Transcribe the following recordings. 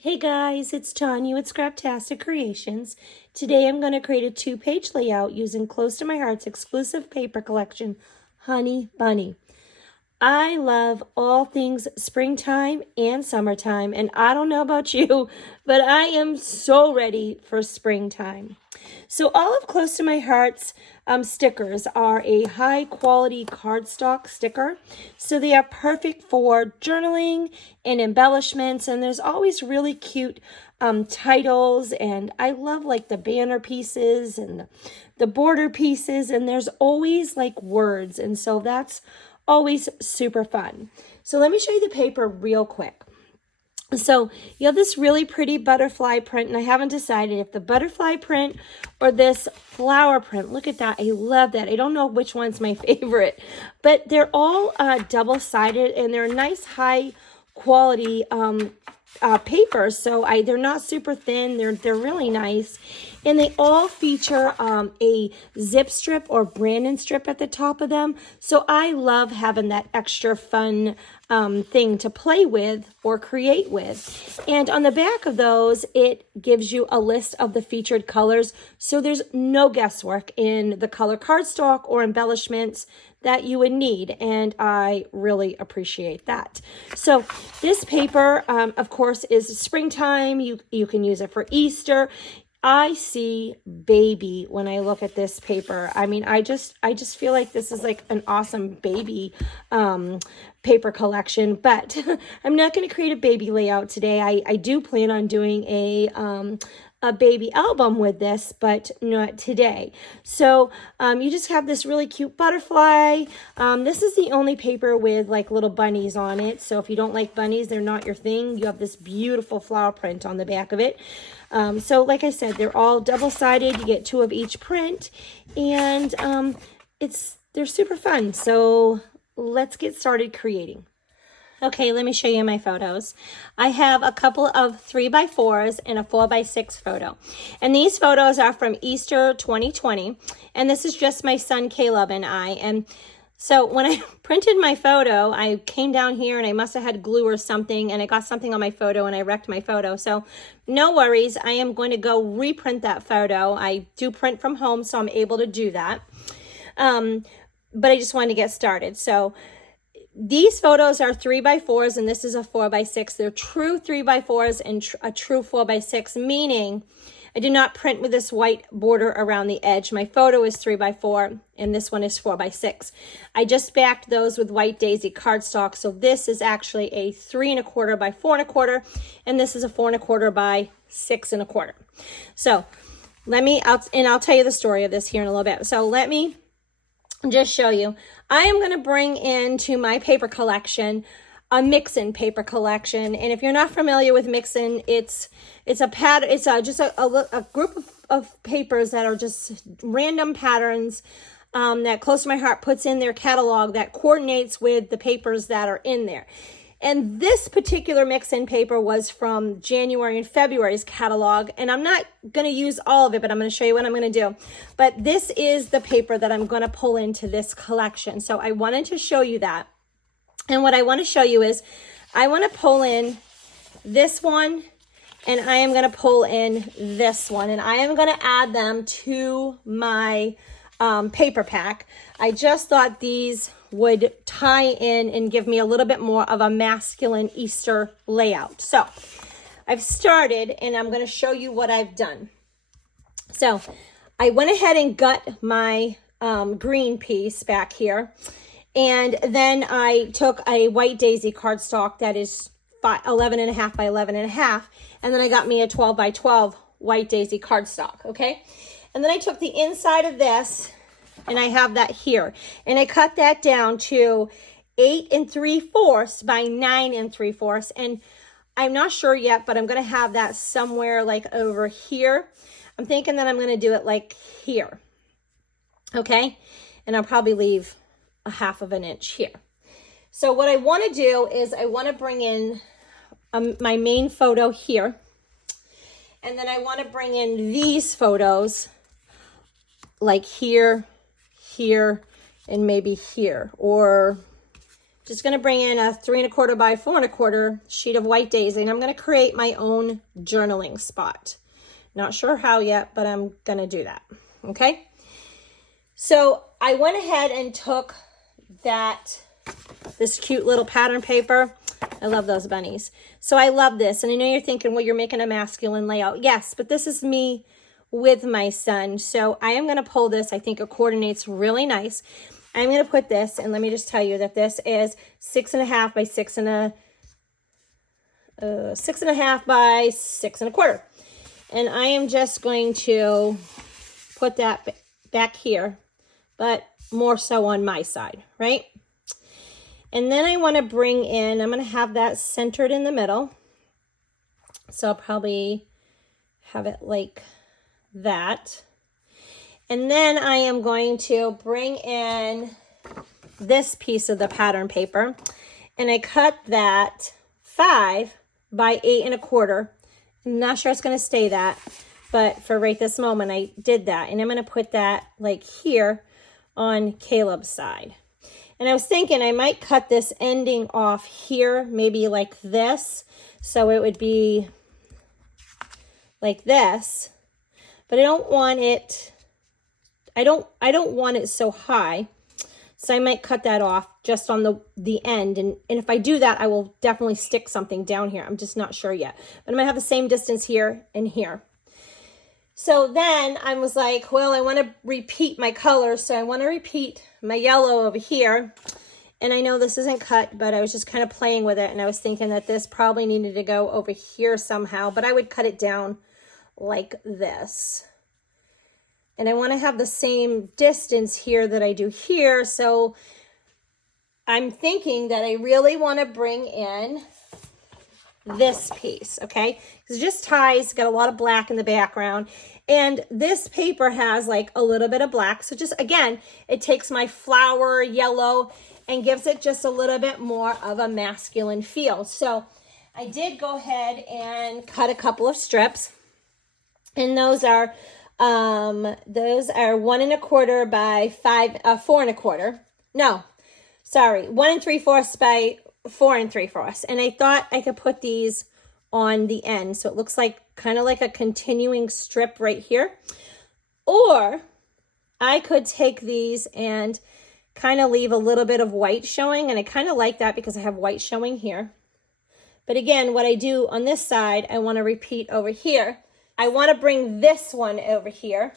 Hey guys, it's Tanya with Scraptastic Creations. Today I'm going to create a 2-page layout using Close to My Heart's exclusive paper collection, Honey Bunny. I love all things springtime and summertime, and I don't know about you, but I am so ready for springtime. So all of Close to My Heart's stickers are a high quality cardstock sticker. So they are perfect for journaling and embellishments, and there's always really cute titles, and I love like the banner pieces and the border pieces, and there's always like words, and so that's always super fun. So let me show you the paper real quick. So you have this really pretty butterfly print, and I haven't decided if the butterfly print or this flower print. Look at that. I love that. I don't know which one's my favorite, but they're all double-sided, and they're nice high quality paper. So they're not super thin. They're really nice. And they all feature a zip strip or Brandon strip at the top of them. So I love having that extra fun thing to play with or create with. And on the back of those, it gives you a list of the featured colors. So there's no guesswork in the color cardstock or embellishments that you would need, and I really appreciate that. So this paper, of course, is springtime. You can use it for Easter. I see baby when I look at this paper. I mean, I just feel like this is like an awesome baby paper collection, but I'm not going to create a baby layout today. I do plan on doing a baby album with this, but not today. So you just have this really cute butterfly. This is the only paper with like little bunnies on it. So if you don't like bunnies, they're not your thing. You have this beautiful flower print on the back of it. So like I said, they're all double-sided. You get 2 of each print, and they're super fun. So let's get started creating. Okay, let me show you my photos. I have a couple of 3x4s and a 4x6 photo. And these photos are from Easter 2020. And this is just my son Caleb and I. And so when I printed my photo, I came down here and I must have had glue or something, and I got something on my photo and I wrecked my photo. So no worries, I am going to go reprint that photo. I do print from home, so I'm able to do that. But I just wanted to get started. So these photos are 3x4s, and this is a 4x6. They're true 3x4s and a true 4x6, meaning I did not print with this white border around the edge. My photo is 3x4, and this one is 4x6. I just backed those with white daisy cardstock, so this is actually a 3¼ by 4¼ and this is a 4¼ by 6¼ So I'll tell you the story of this here in a little bit. So let me just show you. I am going to bring into my paper collection a mix-in paper collection, and if you're not familiar with mix-in, it's a pattern. It's just a group of papers that are just random patterns that Close to My Heart puts in their catalog that coordinates with the papers that are in there. And this particular mix-in paper was from January and February's catalog, and I'm not going to use all of it, but I'm going to show you what I'm going to do. But this is the paper that I'm going to pull into this collection. So I wanted to show you that. And what I want to show you is I want to pull in this one, and I am going to pull in this one, and I am going to add them to my paper pack. I just thought these would tie in and give me a little bit more of a masculine Easter layout. So I've started, and I'm going to show you what I've done. So I went ahead and got my green piece back here, and then I took a white daisy cardstock that is 11½ by 11½, and then I got me a 12 by 12 white daisy cardstock, okay? And then I took the inside of this, and I have that here, and I cut that down to 8 3/4 by 9 3/4, and I'm not sure yet, but I'm going to have that somewhere like over here. I'm thinking that I'm going to do it like here, okay? And I'll probably leave a 1/2 inch here. So what I want to do is I want to bring in my main photo here, and then I want to bring in these photos like here, here, and maybe here, or Just going to bring in a 3 1/4 by 4 1/4 sheet of white daisy, and I'm going to create my own journaling spot. Not sure how yet, but I'm going to do that. Okay. So I went ahead and took this cute little pattern paper. I love those bunnies. So I love this. And I know you're thinking, well, you're making a masculine layout. Yes, but this is me with my son. So I am going to pull this. I think it coordinates really nice. I'm going to put this, and let me just tell you that this is 6 1/2 by 6 1/2 by 6 1/4. And I am just going to put that back here, but more so on my side, right? And then I want to bring in, I'm going to have that centered in the middle. So I'll probably have it like that. And then I am going to bring in this piece of the pattern paper, and I cut that 5 by 8 1/4. I'm not sure it's going to stay that, but for right this moment, I did that. And I'm going to put that like here on Caleb's side. And I was thinking I might cut this ending off here, maybe like this. So it would be like this, but I don't want it, I don't want it so high. So I might cut that off just on the end. And if I do that, I will definitely stick something down here. I'm just not sure yet. But I'm going to have the same distance here and here. So then I was like, well, I want to repeat my colors. So I want to repeat my yellow over here. And I know this isn't cut, but I was just kind of playing with it. And I was thinking that this probably needed to go over here somehow. But I would cut it down like this. And I want to have the same distance here that I do here. So I'm thinking that I really want to bring in this piece, okay? Because it just ties, got a lot of black in the background. And this paper has like a little bit of black. So just, again, it takes my flower yellow and gives it just a little bit more of a masculine feel. So I did go ahead and cut a couple of strips. And those are 1 1/4 by 4 1/4. No, sorry, 1 3/4 by 4 3/4. And I thought I could put these on the end. So it looks like kind of like a continuing strip right here. Or I could take these and kind of leave a little bit of white showing. And I kind of like that because I have white showing here. But again, what I do on this side, I want to repeat over here. I want to bring this one over here.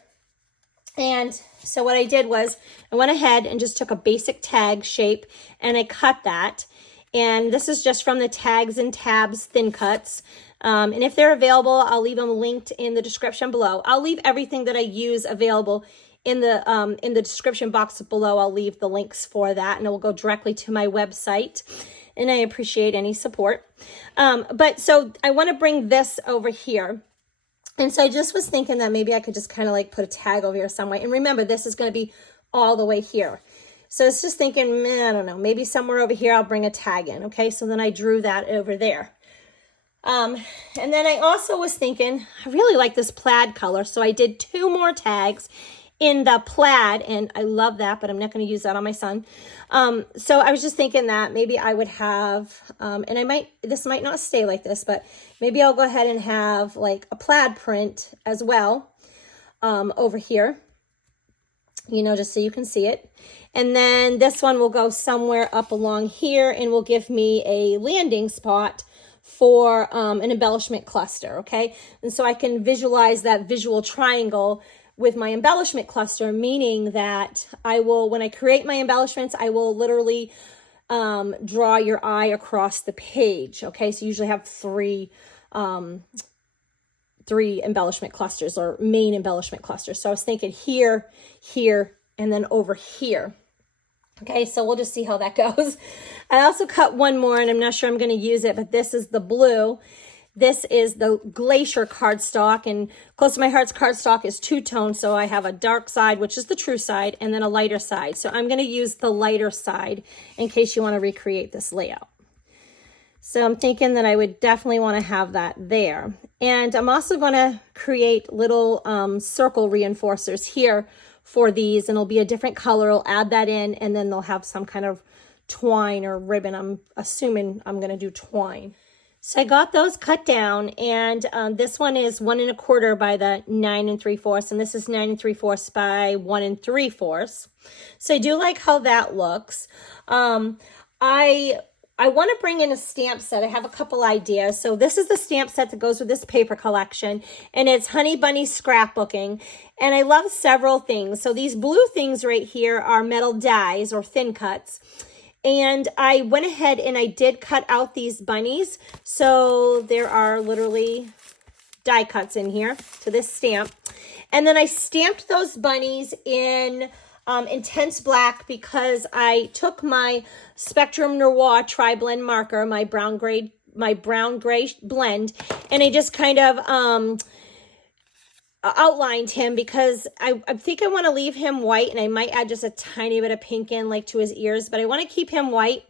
And so what I did was I went ahead and just took a basic tag shape and I cut that. And this is just from the Tags and Tabs thin cuts. And if they're available, I'll leave them linked in the description below. I'll leave everything that I use available in the description box below. I'll leave the links for that, and it will go directly to my website. And I appreciate any support. But so I want to bring this over here. And so I just was thinking that maybe I could just kind of like put a tag over here somewhere. And remember, this is going to be all the way here. So it's just thinking, I don't know, maybe somewhere over here I'll bring a tag in. Okay, so then I drew that over there. And then I also was thinking, I really like this plaid color. So I did 2 more tags in the plaid, and I love that, but I'm not going to use that on my son. So I was just thinking that maybe I would have, and this might not stay like this, but maybe I'll go ahead and have like a plaid print as well, over here, you know, just so you can see it. And then this one will go somewhere up along here and will give me a landing spot for an embellishment cluster, okay? And so I can visualize that visual triangle with my embellishment cluster, meaning that I will, when I create my embellishments, I will literally draw your eye across the page, okay? So you usually have three embellishment clusters or main embellishment clusters. So I was thinking here, here, and then over here. Okay, so we'll just see how that goes. I also cut one more, and I'm not sure I'm going to use it, but this is the blue. This is the Glacier cardstock, and Close to My Heart's cardstock is 2-tone, so I have a dark side, which is the true side, and then a lighter side. So I'm going to use the lighter side in case you want to recreate this layout. So I'm thinking that I would definitely want to have that there. And I'm also going to create little circle reinforcers here for these, and it'll be a different color. I'll add that in, and then they'll have some kind of twine or ribbon. I'm assuming I'm going to do twine. So I got those cut down, and this one is 1 1/4 by the 9 3/4, and this is 9 3/4 by 1 3/4. So I do like how that looks. I want to bring in a stamp set. I have a couple ideas. So this is the stamp set that goes with this paper collection, and it's Honey Bunny Scrapbooking, and I love several things. So these blue things right here are metal dies or thin cuts. And I went ahead and I did cut out these bunnies. So there are literally die cuts in here to this stamp. And then I stamped those bunnies in intense black because I took my Spectrum Noir Tri-Blend marker, my brown gray blend, and I just kind of outlined him because I think I want to leave him white, and I might add just a tiny bit of pink in like to his ears, but I want to keep him white,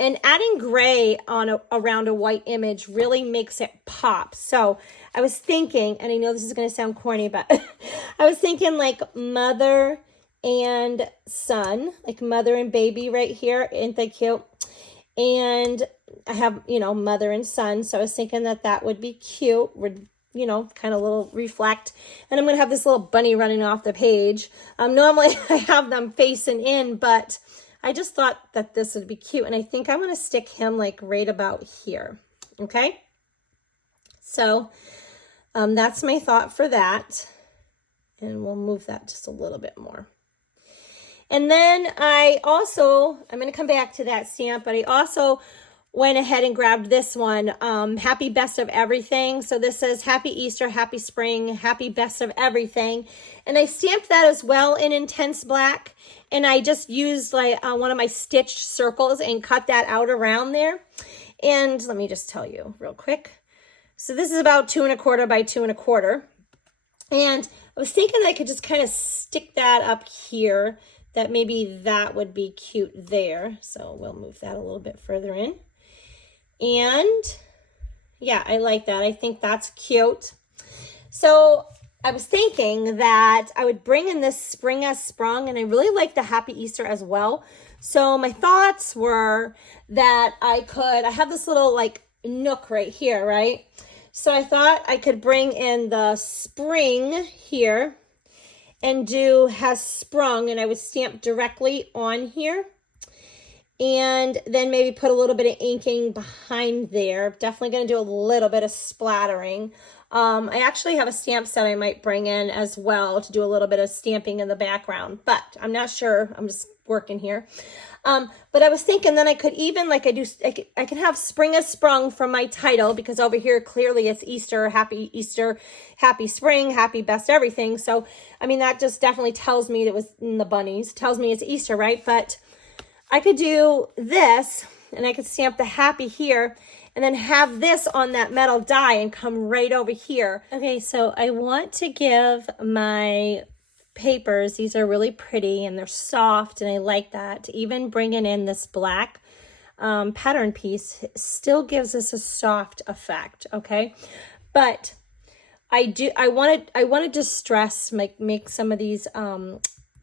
and adding gray on around a white image really makes it pop. So I was thinking, and I know this is going to sound corny, but I was thinking like mother and son, like mother and baby right here. Ain't they cute? And I have, you know, mother and son, so I was thinking that that would be cute. You know, kind of little reflect. And I'm going to have this little bunny running off the page. Normally I have them facing in, but I just thought that this would be cute. And I think I'm going to stick him like right about here. Okay. So that's my thought for that. And we'll move that just a little bit more. And then I'm going to come back to that stamp, but I also went ahead and grabbed this one, Happy Best of Everything. So this says Happy Easter, Happy Spring, Happy Best of Everything. And I stamped that as well in intense black. And I just used like one of my stitched circles and cut that out around there. And let me just tell you real quick. So this is about 2 1/4 by 2 1/4. And I was thinking I could just kind of stick that up here, that maybe that would be cute there. So we'll move that a little bit further in. And yeah, I like that. I think that's cute. So I was thinking that I would bring in this Spring as Sprung, and I really like the Happy Easter as well. So my thoughts were that I have this little like nook right here, right? So I thought I could bring in the spring here and do has sprung, and I would stamp directly on here. And then maybe put a little bit of inking behind there. Definitely going to do a little bit of splattering. I actually have a stamp set I might bring in as well to do a little bit of stamping in the background, but I'm not sure. I'm just working here. But I was thinking then I could even, like I can have Spring as Sprung from my title, because over here clearly it's Easter, Happy Spring, Happy Best Everything. So, I mean, that just definitely tells me that it was in the bunnies, tells me it's Easter, right? But I could do this, and I could stamp the happy here, and then have this on that metal die and come right over here. Okay, so I want to give my papers, these are really pretty and they're soft, and I like that. Even bringing in this black pattern piece still gives us a soft effect, okay? But I wanted to stress, make some of these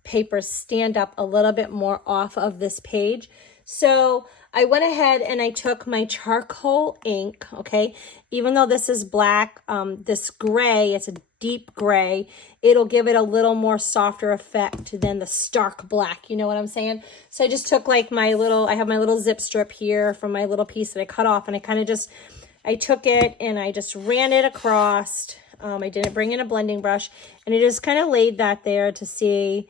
papers stand up a little bit more off of this page. So I went ahead and I took my charcoal ink, okay? Even though this is black, this gray, it's a deep gray, it'll give it a little more softer effect than the stark black, you know what I'm saying? So I just took like I have my little zip strip here from my little piece that I cut off, and I took it and I just ran it across. I didn't bring in a blending brush, and I just kind of laid that there to see,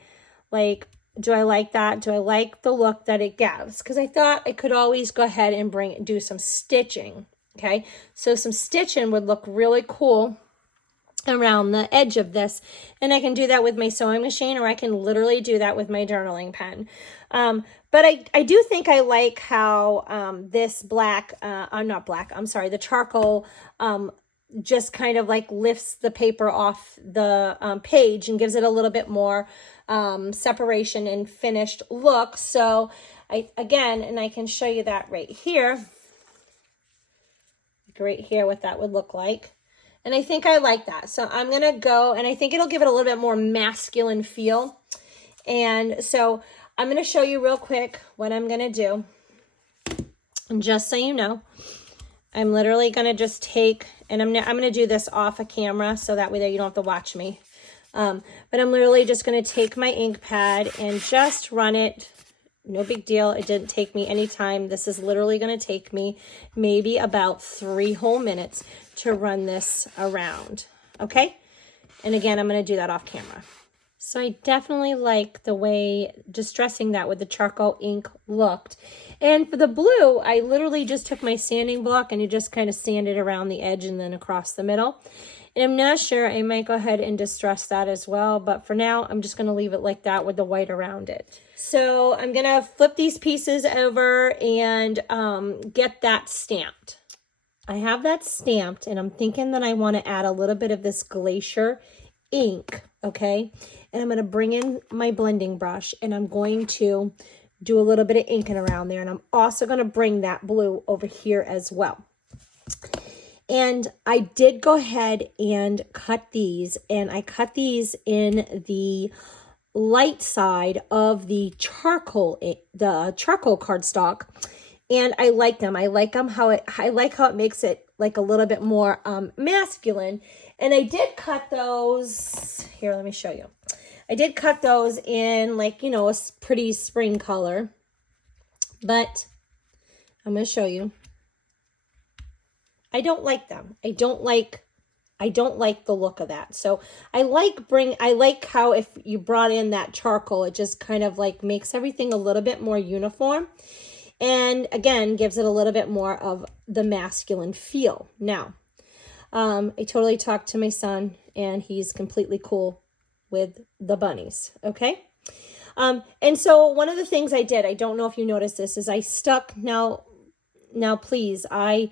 like, do I like that? Do I like the look that it gives? Because I thought I could always go ahead and do some stitching, okay? So some stitching would look really cool around the edge of this, and I can do that with my sewing machine, or I can literally do that with my journaling pen. But I do think I like how this the charcoal just kind of like lifts the paper off the page and gives it a little bit more separation and finished look. So I can show you that right here, what that would look like. And I think I like that. So I'm going to go, and I think it'll give it a little bit more masculine feel. And so I'm going to show you real quick what I'm going to do. And just so you know, I'm literally going to just take, and I'm going to do this off a camera so that way that you don't have to watch me. But I'm literally just going to take my ink pad and just run it. No big deal. It didn't take me any time. This is literally going to take me maybe about 3 whole minutes to run this around. Okay? And again, I'm going to do that off camera. So I definitely like the way distressing that with the charcoal ink looked. And for the blue, I literally just took my sanding block and you just kind of sanded around the edge and then across the middle. And I'm not sure, I might go ahead and distress that as well. But for now, I'm just going to leave it like that with the white around it. So I'm going to flip these pieces over and get that stamped. I have that stamped and I'm thinking that I want to add a little bit of this Glacier ink, okay? And I'm going to bring in my blending brush and I'm going to do a little bit of inking around there. And I'm also going to bring that blue over here as well. And I did go ahead and cut these, and I cut these in the light side of the charcoal cardstock. And I like them. I like how it makes it like a little bit more masculine. And I did cut those. Here, let me show you. I did cut those in like, you know, a pretty spring color. But I'm going to show you. I don't like them. I don't like the look of that. So I like how if you brought in that charcoal, it just kind of like makes everything a little bit more uniform. And again, gives it a little bit more of the masculine feel. Now, I totally talked to my son and he's completely cool with the bunnies. Okay. And so one of the things I did, I don't know if you noticed this, is I stuck, now please, I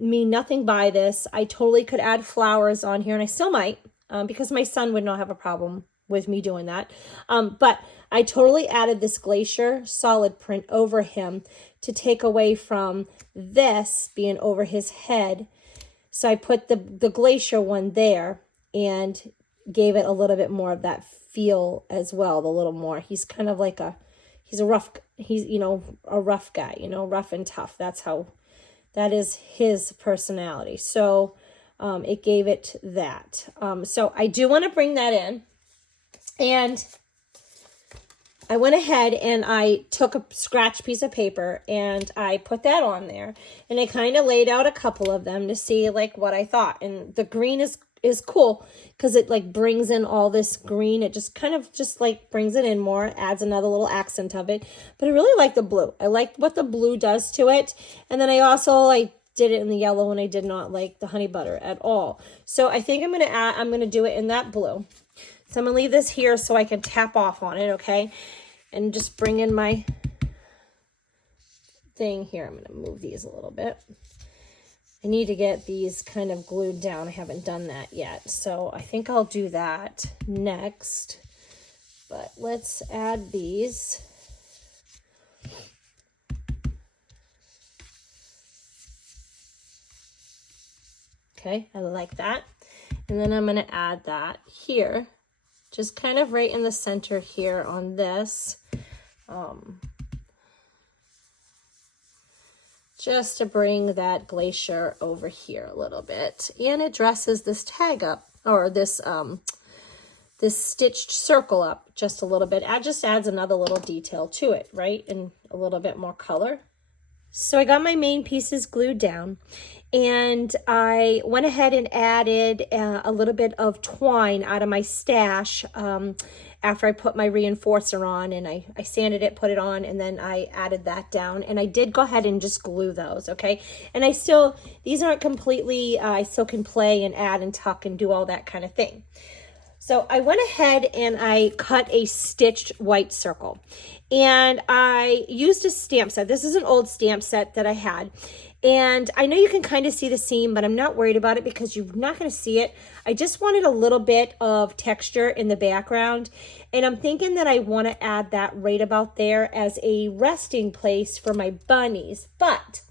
mean nothing by this. I totally could add flowers on here and I still might, because my son would not have a problem with me doing that. But I totally added this Glacier solid print over him to take away from this being over his head. So I put the Glacier one there and gave it a little bit more of that feel as well, a little more. He's kind of like he's a rough guy, rough and tough. That is his personality. So it gave it that. So I do want to bring that in. And I went ahead and I took a scratch piece of paper and I put that on there. And I kind of laid out a couple of them to see like what I thought. And the green is cool because it like brings in all this green. It just kind of just like brings it in more, adds another little accent of it. But I really like the blue. I like what the blue does to it. And then I also did it in the yellow and I did not like the honey butter at all. So I think I'm going to do it in that blue. So I'm going to leave this here so I can tap off on it, okay? And just bring in my thing here. I'm going to move these a little bit. I need to get these kind of glued down. I haven't done that yet. So I think I'll do that next. But let's add these. Okay, I like that. And then I'm going to add that here. Just kind of right in the center here on this. Just to bring that Glacier over here a little bit. And it dresses this tag up, or this stitched circle up just a little bit. It just adds another little detail to it, right? And a little bit more color. So I got my main pieces glued down. And I went ahead and added a little bit of twine out of my stash after I put my reinforcer on, and I sanded it, put it on, and then I added that down. And I did go ahead and just glue those, okay? And these aren't completely, I still can play and add and tuck and do all that kind of thing. So I went ahead and I cut a stitched white circle. And I used a stamp set. This is an old stamp set that I had. And I know you can kind of see the seam, but I'm not worried about it because you're not going to see it. I just wanted a little bit of texture in the background. And I'm thinking that I want to add that right about there as a resting place for my bunnies. But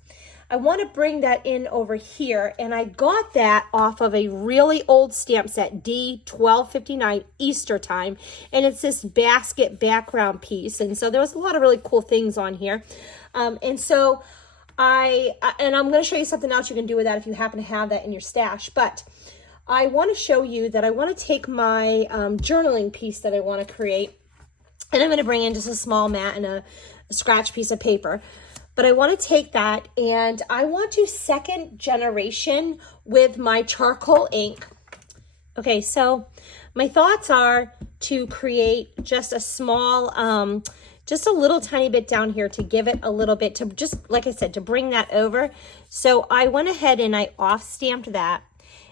I want to bring that in over here, and I got that off of a really old stamp set, D1259 Easter time, and it's this basket background piece, and so there was a lot of really cool things on here, and so I'm going to show you something else you can do with that if you happen to have that in your stash, but I want to show you that I want to take my journaling piece that I want to create, and I'm going to bring in just a small mat and a scratch piece of paper. But I want to take that and I want to second generation with my charcoal ink. Okay, so my thoughts are to create just a small, just a little tiny bit down here to give it a little bit, to just, like I said, to bring that over. So I went ahead and I off-stamped that.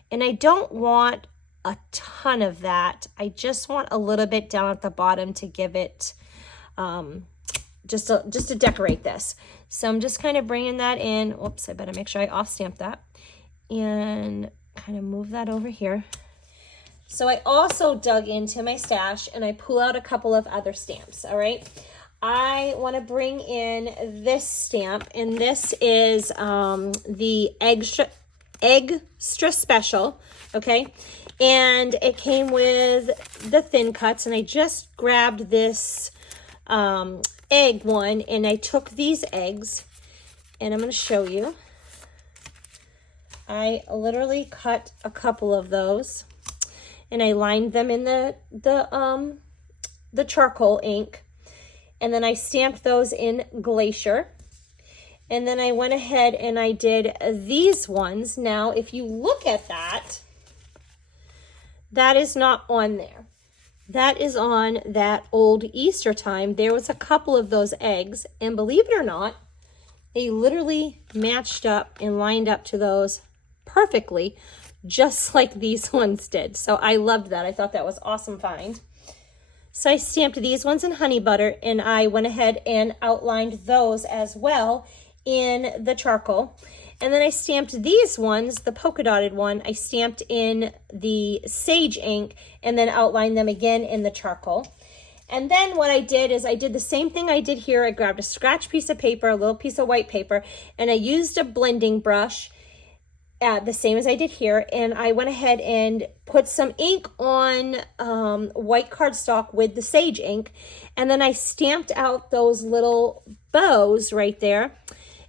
And I don't want a ton of that. I just want a little bit down at the bottom to give it, just to decorate this. So I'm just kind of bringing that in. Whoops, I better make sure I off-stamp that. And kind of move that over here. So I also dug into my stash and I pull out a couple of other stamps, all right? I want to bring in this stamp, and this is the Extra Special, okay? And it came with the thin cuts, and I just grabbed this egg one, and I took these eggs, and I'm going to show you. I literally cut a couple of those, and I lined them in the charcoal ink, and then I stamped those in Glacier. And then I went ahead and I did these ones. Now, if you look at that, that is not on there. That is on that old Easter time. There was a couple of those eggs, and believe it or not, they literally matched up and lined up to those perfectly, just like these ones did. So I loved that. I thought that was awesome find. So I stamped these ones in honey butter, and I went ahead and outlined those as well in the charcoal. And then I stamped these ones, the polka dotted one, I stamped in the sage ink and then outlined them again in the charcoal. And then what I did is I did the same thing I did here. I grabbed a scratch piece of paper, a little piece of white paper, and I used a blending brush, the same as I did here, and I went ahead and put some ink on white cardstock with the sage ink, and then I stamped out those little bows right there,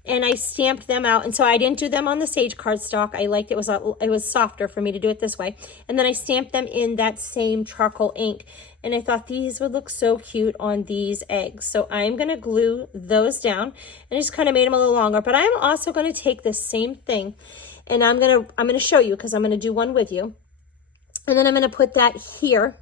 and I stamped them out. And so I didn't do them on the sage cardstock. I liked it was softer for me to do it this way. And then I stamped them in that same charcoal ink, and I thought these would look so cute on these eggs. So I'm going to glue those down, and I just kind of made them a little longer. But I'm also going to take this same thing, and I'm going to show you, because I'm going to do one with you. And then I'm going to put that here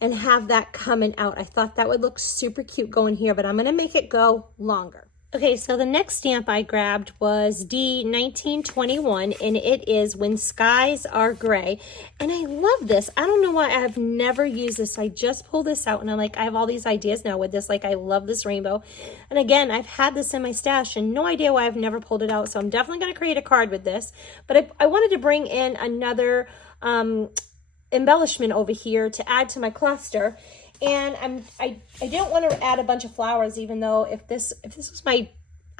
and have that coming out. I thought that would look super cute going here, but I'm going to make it go longer. Okay, so the next stamp I grabbed was D1921, and it is When Skies Are Gray. And I love this. I don't know why I've never used this. I just pulled this out, and I'm like, I have all these ideas now with this. Like, I love this rainbow. And again, I've had this in my stash, and no idea why I've never pulled it out. So I'm definitely going to create a card with this. But I wanted to bring in another embellishment over here to add to my cluster. And I didn't want to add a bunch of flowers, even though if this was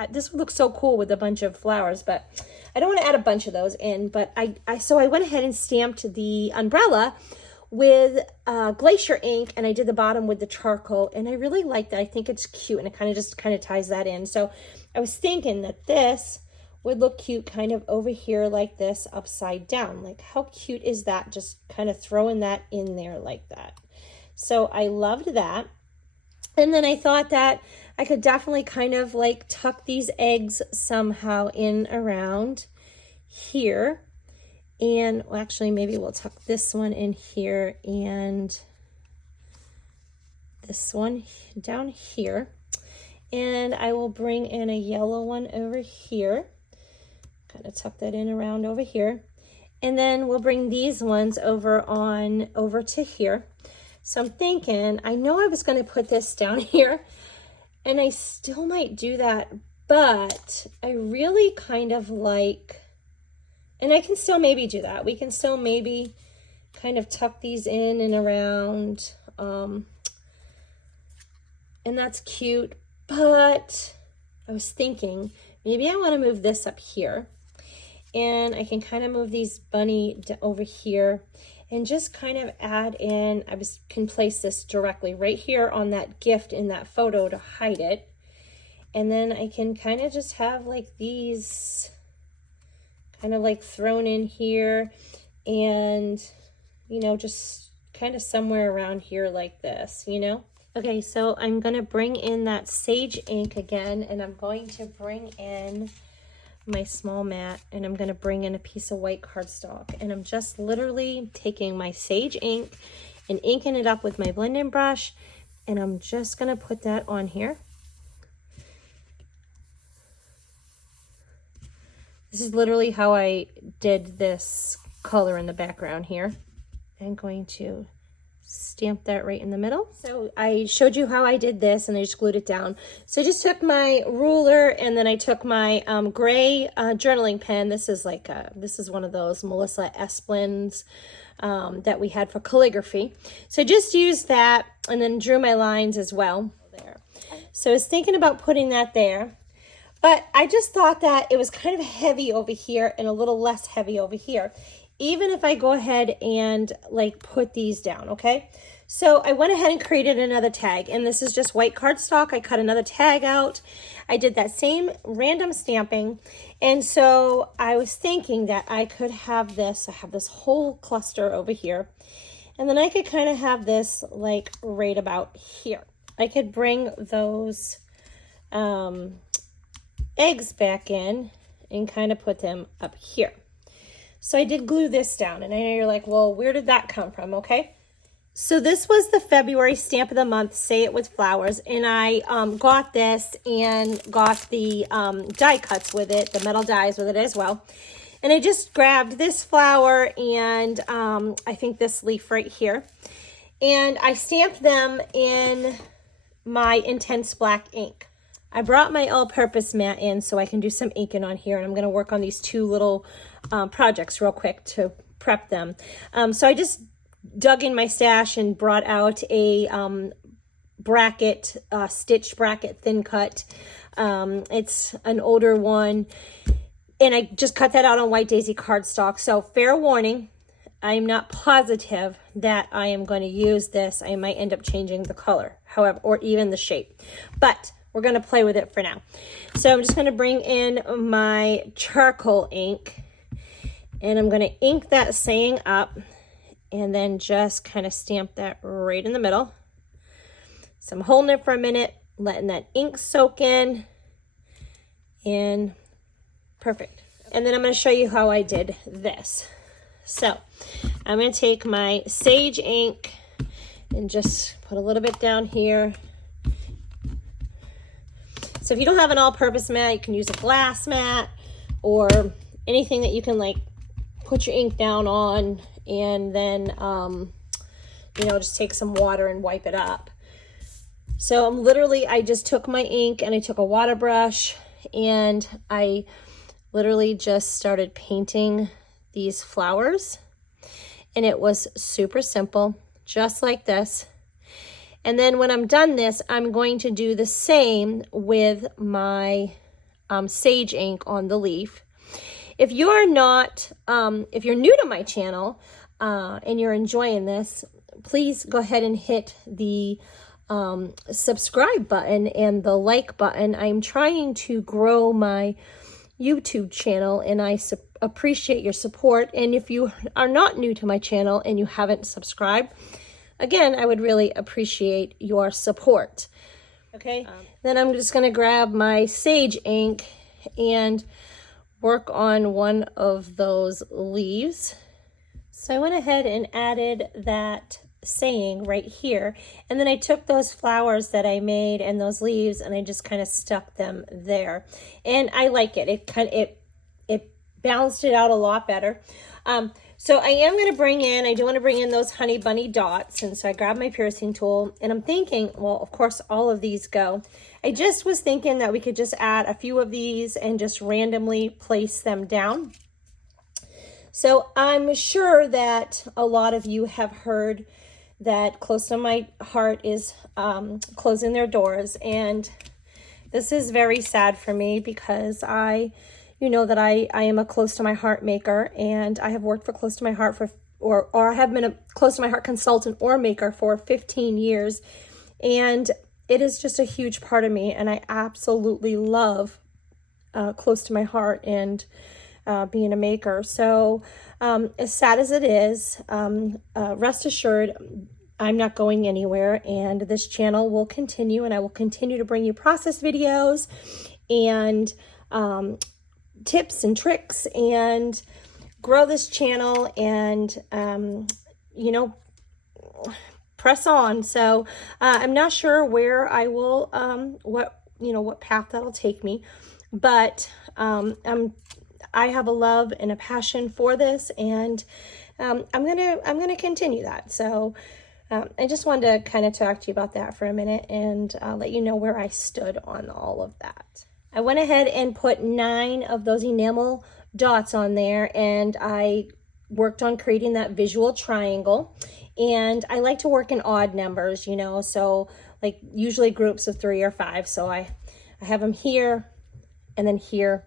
this would look so cool with a bunch of flowers, but I don't want to add a bunch of those in. But so I went ahead and stamped the umbrella with Glacier ink, and I did the bottom with the charcoal, and I really like that. I think it's cute, and it kind of ties that in. So I was thinking that this would look cute kind of over here like this, upside down. Like, how cute is that? Just kind of throwing that in there like that. So I loved that. And then I thought that I could definitely kind of like tuck these eggs somehow in around here. And well, actually, maybe we'll tuck this one in here and this one down here. And I will bring in a yellow one over here. Kind of tuck that in around over here. And then we'll bring these ones over to here. So I'm thinking, I know I was going to put this down here, and I still might do that, but I really kind of like, and I can still maybe do that. We can still maybe kind of tuck these in and around, and that's cute. But I was thinking maybe I want to move this up here. And I can kind of move these bunny over here and just kind of add in, can place this directly right here on that gift in that photo to hide it. And then I can kind of just have like these kind of like thrown in here and, you know, just kind of somewhere around here like this, you know? Okay, so I'm gonna bring in that sage ink again, and I'm going to bring in my small mat, and I'm going to bring in a piece of white cardstock, and I'm just literally taking my sage ink and inking it up with my blending brush, and I'm just going to put that on here. This is literally how I did this color in the background here. I'm going to stamp that right in the middle. So I showed you how I did this, and I just glued it down. So I just took my ruler, and then I took my gray journaling pen. This is like this is one of those Melissa Esplin's that we had for calligraphy. So I just used that and then drew my lines as well there. So I was thinking about putting that there, but I just thought that it was kind of heavy over here and a little less heavy over here, even if I go ahead and like put these down, okay? So I went ahead and created another tag, and this is just white cardstock. I cut another tag out. I did that same random stamping, and so I was thinking that I could have this, I have this whole cluster over here, and then I could kind of have this like right about here. I could bring those eggs back in and kind of put them up here. So I did glue this down, and I know you're like, well, where did that come from, okay? So this was the February stamp of the month, Say It With Flowers, and I got this and got the die cuts with it, the metal dies with it as well. And I just grabbed this flower and I think this leaf right here, and I stamped them in my intense black ink. I brought my all-purpose mat in so I can do some inking on here, and I'm going to work on these two little projects real quick to prep them. So I just dug in my stash and brought out a bracket, stitch bracket thin cut. It's an older one, and I just cut that out on white daisy cardstock. So fair warning, I'm not positive that I am going to use this. I might end up changing the color, however, or even the shape, but we're going to play with it for now. So I'm just going to bring in my charcoal ink, and I'm going to ink that saying up, and then just kind of stamp that right in the middle. So I'm holding it for a minute, letting that ink soak in, and perfect. And then I'm going to show you how I did this. So I'm going to take my sage ink and just put a little bit down here. So if you don't have an all-purpose mat, you can use a glass mat or anything that you can like put your ink down on, and then, you know, just take some water and wipe it up. So I just took my ink and I took a water brush, and I literally just started painting these flowers, and it was super simple, just like this. And then when I'm done this, I'm going to do the same with my sage ink on the leaf. If you're not, if you're new to my channel and you're enjoying this, please go ahead and hit the subscribe button and the like button. I'm trying to grow my YouTube channel, and I appreciate your support. And if you are not new to my channel and you haven't subscribed, again, I would really appreciate your support. Okay, then I'm just going to grab my sage ink and work on one of those leaves. So I went ahead and added that saying right here, and then I took those flowers that I made and those leaves, and I just kind of stuck them there. And I like it. It balanced it out a lot better. So I am going to I do want to bring in those honey bunny dots. And so I grabbed my piercing tool, and I'm thinking, well, of course, all of these go. I just was thinking that we could just add a few of these and just randomly place them down. So I'm sure that a lot of you have heard that Close to My Heart is closing their doors, and This is very sad for me because you know that I am a close to my heart maker, and I have worked for Close to My Heart or I have been a Close to My Heart consultant or maker for 15 years. And it is just a huge part of me, and I absolutely love Close to My Heart and being a maker. So as sad as it is, rest assured, I'm not going anywhere, and this channel will continue, and I will continue to bring you process videos and tips and tricks and grow this channel and, you know, press on. So I'm not sure where I will, what path that'll take me, but I have a love and a passion for this, and I'm gonna continue that. So I just wanted to kind of talk to you about that for a minute and let you know where I stood on all of that. I went ahead and put 9 of those enamel dots on there, and I worked on creating that visual triangle. And I like to work in odd numbers, you know, so like usually groups of 3 or 5. So I have them here, and then here,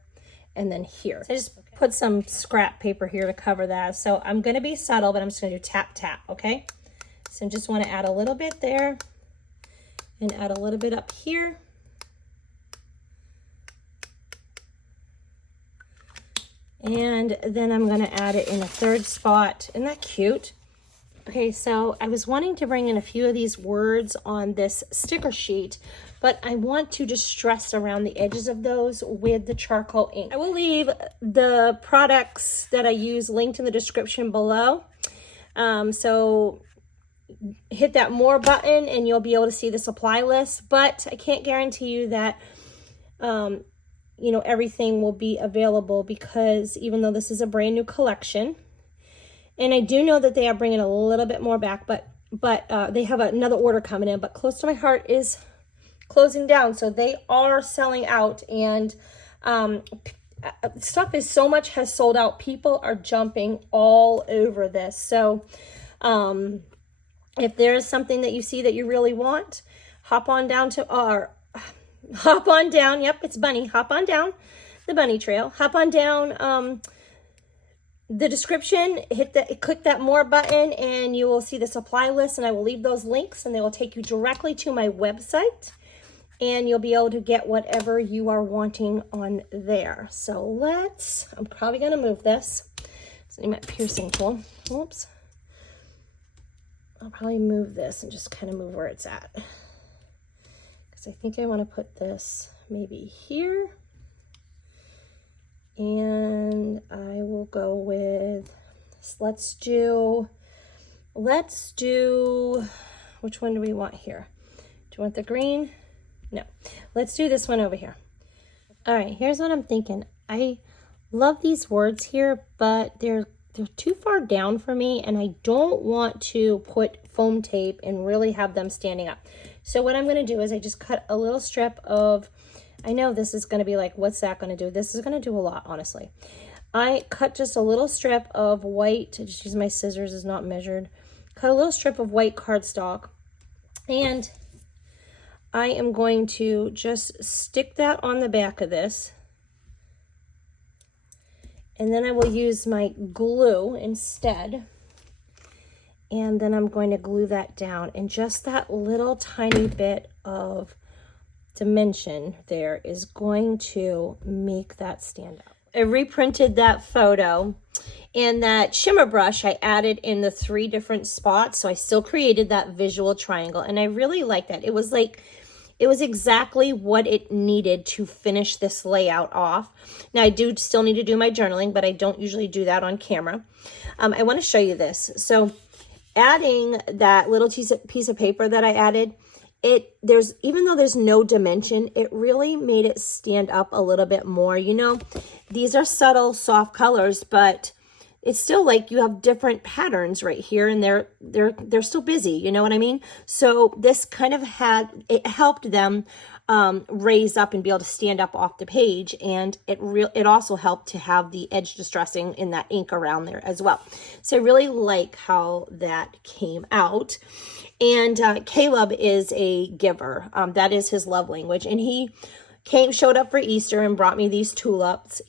and then here. So I just put some scrap paper here to cover that. So I'm going to be subtle, but I'm just going to do tap, tap, okay? So I just want to add a little bit there and add a little bit up here. And then I'm going to add it in a 3rd spot. Isn't that cute? Okay, so I was wanting to bring in a few of these words on this sticker sheet, but I want to just stress around the edges of those with the charcoal ink. I will leave the products that I use linked in the description below. So hit that more button and you'll be able to see the supply list, but I can't guarantee you that you know, everything will be available, because even though this is a brand new collection, and I do know that they are bringing a little bit more back, but they have another order coming in, but Close to My Heart is closing down. So they are selling out, and stuff is so much has sold out. People are jumping all over this. So if there is something that you see that you really want, hop on down, yep, it's Bunny, hop on down the bunny trail, hop on down the description, click that more button, and you will see the supply list, and I will leave those links, and they will take you directly to my website, and you'll be able to get whatever you are wanting on there. So I'm probably going to move this. So I need my piercing tool. Oops. I'll probably move this and just kind of move where it's at, because I think I want to put this maybe here. And I will go with, let's do, which one do we want here? Do you want the green? No, let's do this one over here. All right, here's what I'm thinking. I love these words here, but they're too far down for me, and I don't want to put foam tape and really have them standing up. So what I'm going to do is I just cut a little strip of, I know this is going to be like, what's that going to do? This is going to do a lot, honestly. I cut just a little strip of white, just use my scissors, is not measured. Cut a little strip of white cardstock, and I am going to just stick that on the back of this. And then I will use my glue instead. And then I'm going to glue that down. And just that little tiny bit of dimension there is going to make that stand out. I reprinted that photo, and that shimmer brush I added in the 3 different spots. So I still created that visual triangle, and I really like that. It was exactly what it needed to finish this layout off. Now I do still need to do my journaling, but I don't usually do that on camera. I want to show you this. So adding that little piece of paper that I added, even though there's no dimension, it really made it stand up a little bit more. You know, these are subtle, soft colors, but it's still like you have different patterns right here, and they're still busy. You know what I mean? So this kind of helped them raise up and be able to stand up off the page, and it also helped to have the edge distressing in that ink around there as well. So I really like how that came out. And Caleb is a giver. That is his love language, and he showed up for Easter and brought me these tulips.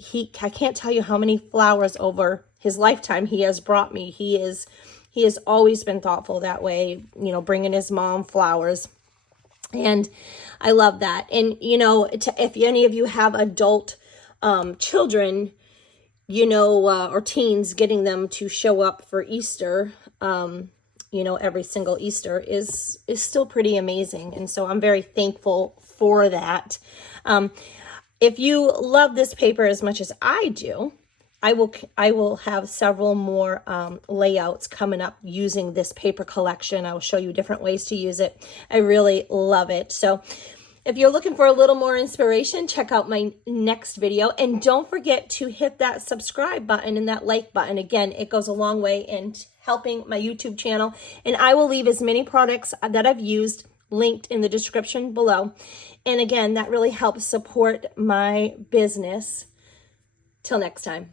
I can't tell you how many flowers over his lifetime he has brought me. He has always been thoughtful that way, you know, bringing his mom flowers. And I love that. And, you know, if any of you have adult children, you know, or teens, getting them to show up for Easter, you know, every single Easter is still pretty amazing. And so I'm very thankful for that. If you love this paper as much as I do, I will have several more layouts coming up using this paper collection. I will show you different ways to use it. I really love it. So if you're looking for a little more inspiration, check out my next video. And don't forget to hit that subscribe button and that like button. Again, it goes a long way in helping my YouTube channel. And I will leave as many products that I've used linked in the description below. And again, that really helps support my business. Till next time.